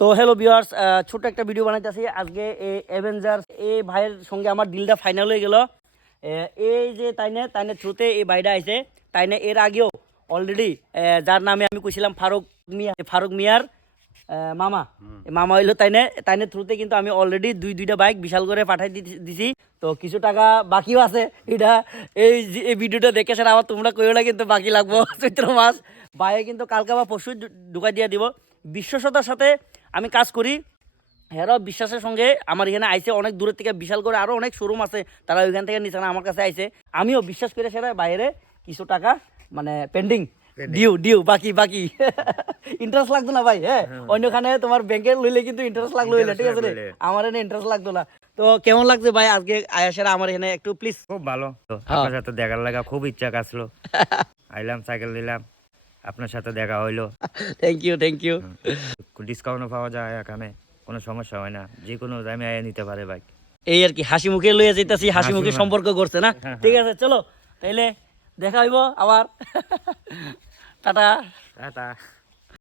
তো hello viewers, ছোট একটা ভিডিও বানাইতেছি আজকে। এই অ্যাভেঞ্জার্স এই ভাইয়ের সঙ্গে আমার ডিলটা ফাইনাল হয়ে গেল। এই যে তাইনে থ্রুতে এই ভাইটা আইছে। তাইনে এর আগেও অলরেডি যার নামে আমি কইছিলাম ফারুক মিয়ার মামা মামা হইলো তাইনে থ্রুতে কিন্তু আমি অলরেডি দুইটা বাইক বিশাল করে পাঠাই দিছি। তো কিছু টাকা বাকিও আছে। এটা এই ভিডিওটা দেখে স্যার আবার তোমরা কইও না কিন্তু বাকি লাগবো চৈত্র মাস। ভাইয়ে কিন্তু কালকে বা পরশু ঢুকাই দিয়ে দিব। বিশ্বস্ততার সাথে আমি কাজ করি, হেরাও বিশ্বাসের সঙ্গে আমার এখানে আইসে। অনেক দূরের থেকে বিশাল করে আরও অনেক শোরুম আছে, তারা ওইখান থেকে নিচে আমার কাছে আইসে। আমিও বিশ্বাস করে সেটা বাইরে কিছু টাকা মানে পেন্ডিং ডিউ বাকি ইন্টারেস্ট লাগতো না ভাই। হ্যাঁ, অন্যখানে তোমার ব্যাংকে লইলে কিন্তু ইন্টারেস্ট লাগলো হইলে, ঠিক আছে রে, আমার এখানে ইন্টারেস্ট লাগতো না। তো কেমন লাগছে ভাই আজকে আয়াসেরা আমার এখানে একটু প্লিজ? খুব ভালো, আপনার সাথে দেখার লাগা খুব ইচ্ছা কাছলো, আইলাম সাইকেল দিলাম, আপনার সাথে দেখা হইলো। Thank you. ডিসকাউন্টও পাওয়া যায় এখানে, কোনো সমস্যা হয় না, যে কোনো দামে আয়া নিতে পারে বাইক। এই আর কি, হাসি মুখে লইয়া যেতেছি, হাসি মুখে সম্পর্ক করছে না। হ্যাঁ। ঠিক আছে, চলো তাইলে দেখা হইব আবার। টাটা। টাটা।